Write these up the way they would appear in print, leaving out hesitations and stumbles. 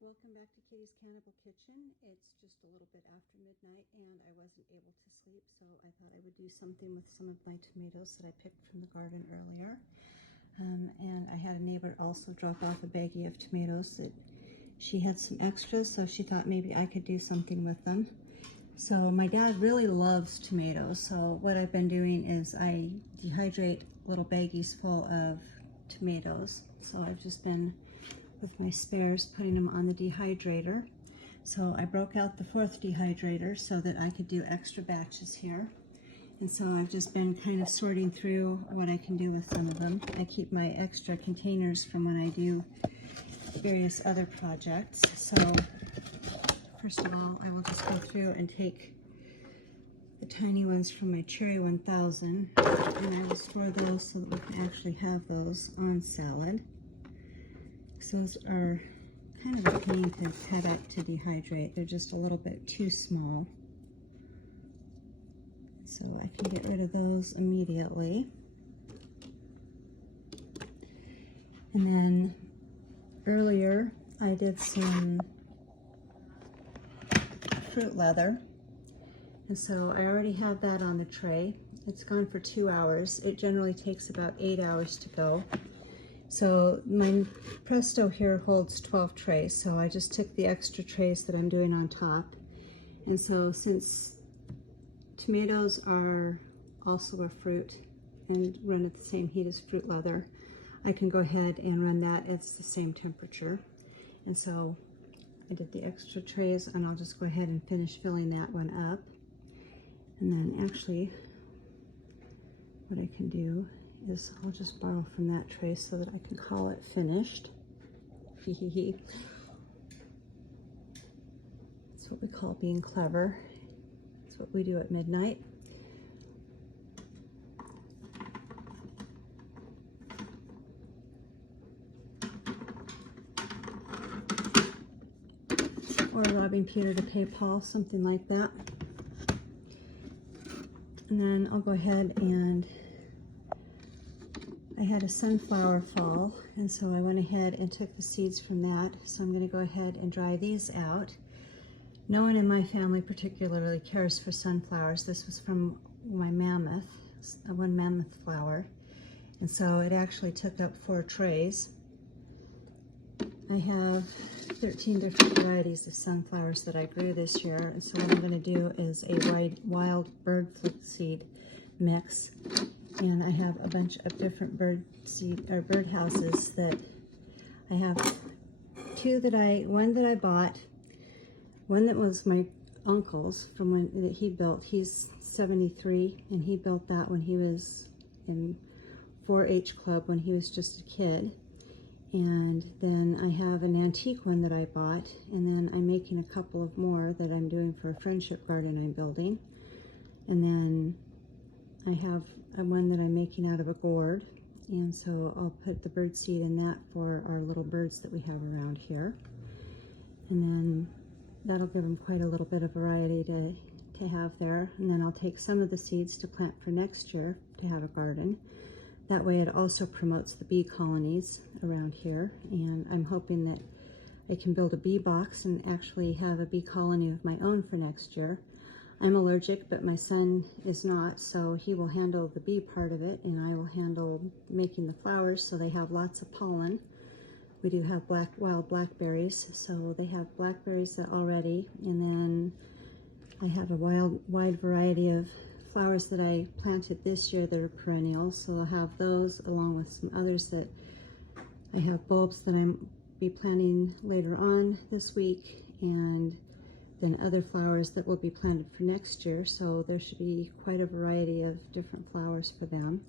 Welcome back to Kitty's Cannable Kitchen. It's just a little bit after midnight and I wasn't able to sleep, so I thought I would do something with some of my tomatoes that I picked from the garden earlier. And I had a neighbor also drop off a baggie of tomatoes that she had some extras, so she thought maybe I could do something with them. So my dad really loves tomatoes, so what I've been doing is I dehydrate little baggies full of tomatoes. So I've just been, with my spares, putting them on the dehydrator. So I broke out the 4th dehydrator so that I could do extra batches here. And so I've just been kind of sorting through what I can do with some of them. I keep my extra containers from when I do various other projects. So first of all, I will just go through and take the tiny ones from my Cherry 1000, and I will store those so that we can actually have those on salad. So those are kind of a pain to cut up to dehydrate. They're just a little bit too small. So I can get rid of those immediately. And then earlier I did some fruit leather. And so I already have that on the tray. It's gone for 2 hours. It generally takes about 8 hours to go. So my Presto here holds 12 trays, so I just took the extra trays that I'm doing on top. And so since tomatoes are also a fruit and run at the same heat as fruit leather, I can go ahead and run that at the same temperature. And so I did the extra trays, and I'll just go ahead and finish filling that one up. And then actually what I can do is I'll just borrow from that tray so that I can call it finished. That's what we call being clever. That's what we do at midnight. Or robbing Peter to pay Paul, something like that. And then I'll go ahead and I had a sunflower fall, and so I went ahead and took the seeds from that. So I'm going to go ahead and dry these out. No one in my family particularly cares for sunflowers. This was from my mammoth, one mammoth flower. And so it actually took up 4 trays. I have 13 different varieties of sunflowers that I grew this year. And so what I'm going to do is a wild bird seed mix. And I have a bunch of different bird houses that I have. One that I bought, one that was my uncle's from when that he built. He's 73, and he built that when he was in 4-H club when he was just a kid. And then I have an antique one that I bought, and then I'm making a couple of more that I'm doing for a friendship garden I'm building. And then I have one that I'm making out of a gourd, and so I'll put the bird seed in that for our little birds that we have around here. And then that'll give them quite a little bit of variety to have there. And then I'll take some of the seeds to plant for next year to have a garden. That way it also promotes the bee colonies around here, and I'm hoping that I can build a bee box and actually have a bee colony of my own for next year. I'm allergic, but my son is not, so he will handle the bee part of it, and I will handle making the flowers so they have lots of pollen. We do have wild blackberries, so they have blackberries already, and then I have a wide variety of flowers that I planted this year that are perennials, so I'll have those along with some others that I have bulbs that I'm be planting later on this week, and then other flowers that will be planted for next year. So there should be quite a variety of different flowers for them.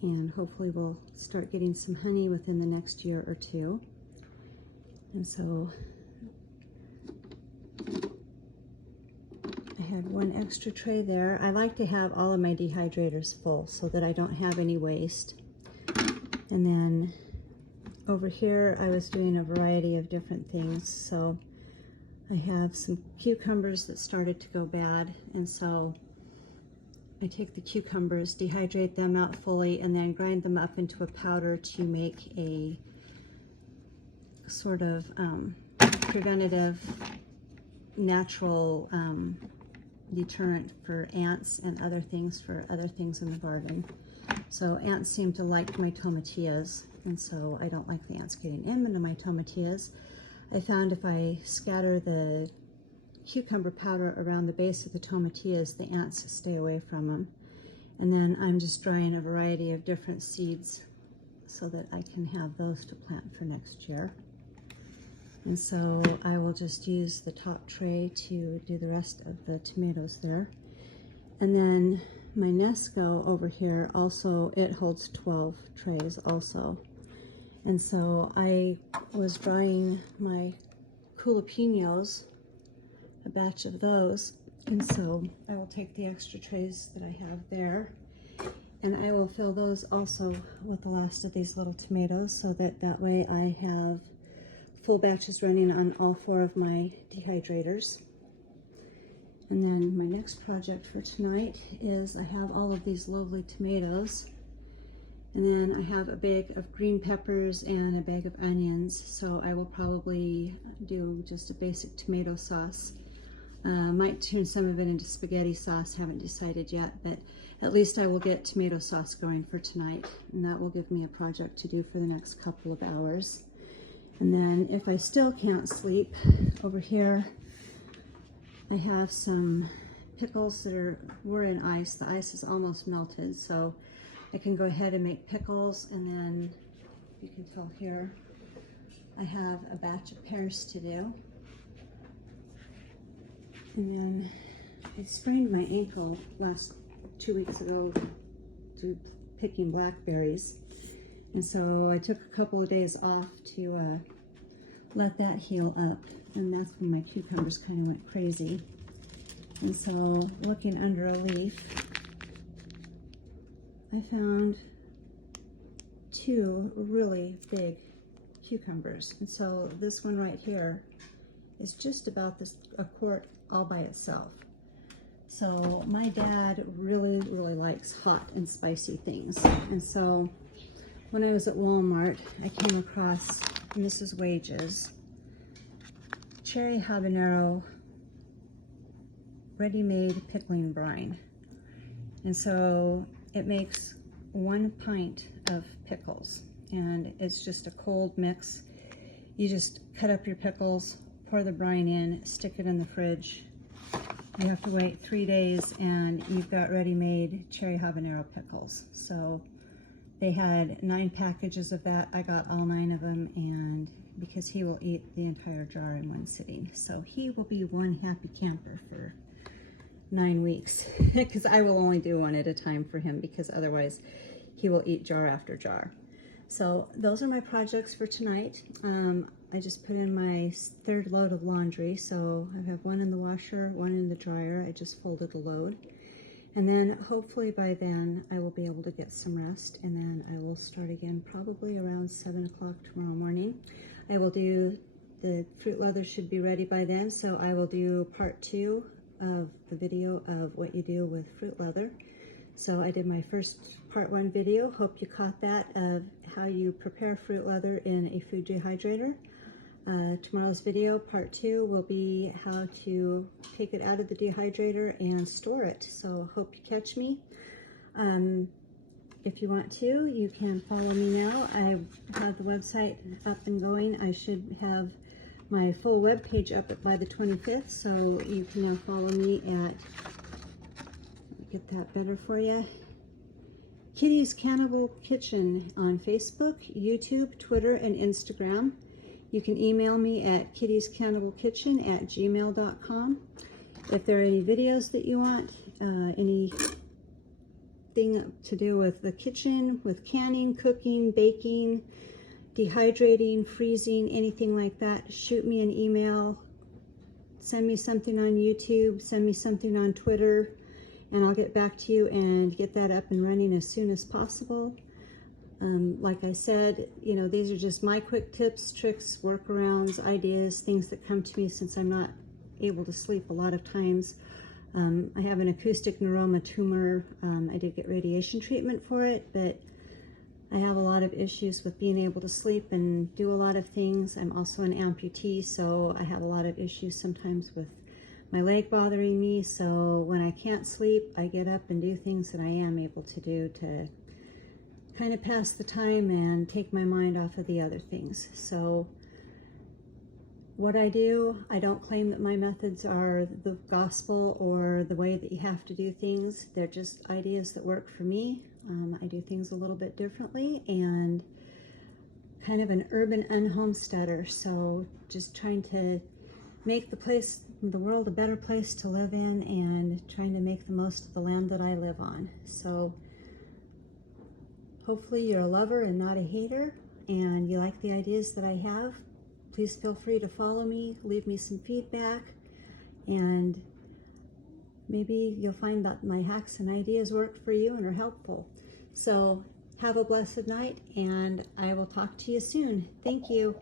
And hopefully we'll start getting some honey within the next year or 2. And so I had one extra tray there. I like to have all of my dehydrators full so that I don't have any waste. And then over here I was doing a variety of different things. So I have some cucumbers that started to go bad, and so I take the cucumbers, dehydrate them out fully, and then grind them up into a powder to make a sort of preventative natural deterrent for ants and other things in the garden. So ants seem to like my tomatillas, and so I don't like the ants getting into my tomatillas. I found if I scatter the cucumber powder around the base of the tomatillas, the ants stay away from them. And then I'm just drying a variety of different seeds so that I can have those to plant for next year. And so I will just use the top tray to do the rest of the tomatoes there. And then my Nesco over here also, it holds 12 trays also. And so I was drying my jalapenos, a batch of those, and so I will take the extra trays that I have there, and I will fill those also with the last of these little tomatoes, so that way I have full batches running on all 4 of my dehydrators. And then my next project for tonight is I have all of these lovely tomatoes, and then I have a bag of green peppers and a bag of onions, so I will probably do just a basic tomato sauce. Might turn some of it into spaghetti sauce, haven't decided yet, but at least I will get tomato sauce going for tonight, and that will give me a project to do for the next couple of hours. And then if I still can't sleep, over here I have some pickles that were in ice. The ice is almost melted, so I can go ahead and make pickles. And then you can tell here I have a batch of pears to do. And then I sprained my ankle 2 weeks ago to picking blackberries, and so I took a couple of days off to let that heal up, and that's when my cucumbers kind of went crazy. And so looking under a leaf, I found 2 really big cucumbers, and so this one right here is just about a quart all by itself. So my dad really likes hot and spicy things, and so when I was at Walmart I came across Mrs. Wage's cherry habanero ready-made pickling brine, and so it makes 1 pint of pickles, and it's just a cold mix. You just cut up your pickles, pour the brine in, stick it in the fridge. You have to wait 3 days and you've got ready-made cherry habanero pickles. So they had 9 packages of that. I got all 9 of them, and because he will eat the entire jar in one sitting. So he will be one happy camper for 9 weeks because I will only do 1 at a time for him, because otherwise he will eat jar after jar. So those are my projects for tonight. I just put in my 3rd load of laundry, so I have 1 in the washer, 1 in the dryer. I just folded a load, and then hopefully by then I will be able to get some rest, and then I will start again probably around 7 o'clock tomorrow morning. I will do, the fruit leather should be ready by then, so I will do part 2 of the video of what you do with fruit leather. So I did my first part 1 video, hope you caught that, of how you prepare fruit leather in a food dehydrator. Tomorrow's video, part 2, will be how to take it out of the dehydrator and store it. So hope you catch me. If you want to, you can follow me now. I have the website up and going. I should have my full web page up by the 25th, so you can now follow me at, get that better for you, Kitty's Cannable Kitchen on Facebook, YouTube, Twitter, and Instagram. You can email me at kittiescannablecitchen@gmail.com. If there are any videos that you want, anything to do with the kitchen, with canning, cooking, baking, dehydrating, freezing, anything like that, shoot me an email, send me something on YouTube, send me something on Twitter, and I'll get back to you and get that up and running as soon as possible. Like I said, you know, these are just my quick tips, tricks, workarounds, ideas, things that come to me since I'm not able to sleep a lot of times. I have an acoustic neuroma tumor. I did get radiation treatment for it, but I have a lot of issues with being able to sleep and do a lot of things. I'm also an amputee, so I have a lot of issues sometimes with my leg bothering me. So when I can't sleep, I get up and do things that I am able to do to kind of pass the time and take my mind off of the other things. So what I do, I don't claim that my methods are the gospel or the way that you have to do things. They're just ideas that work for me. I do things a little bit differently, and kind of an urban unhomesteader. So just trying to make the world a better place to live in, and trying to make the most of the land that I live on. So hopefully you're a lover and not a hater, and you like the ideas that I have. Please feel free to follow me, leave me some feedback, and maybe you'll find that my hacks and ideas work for you and are helpful. So have a blessed night, and I will talk to you soon. Thank you.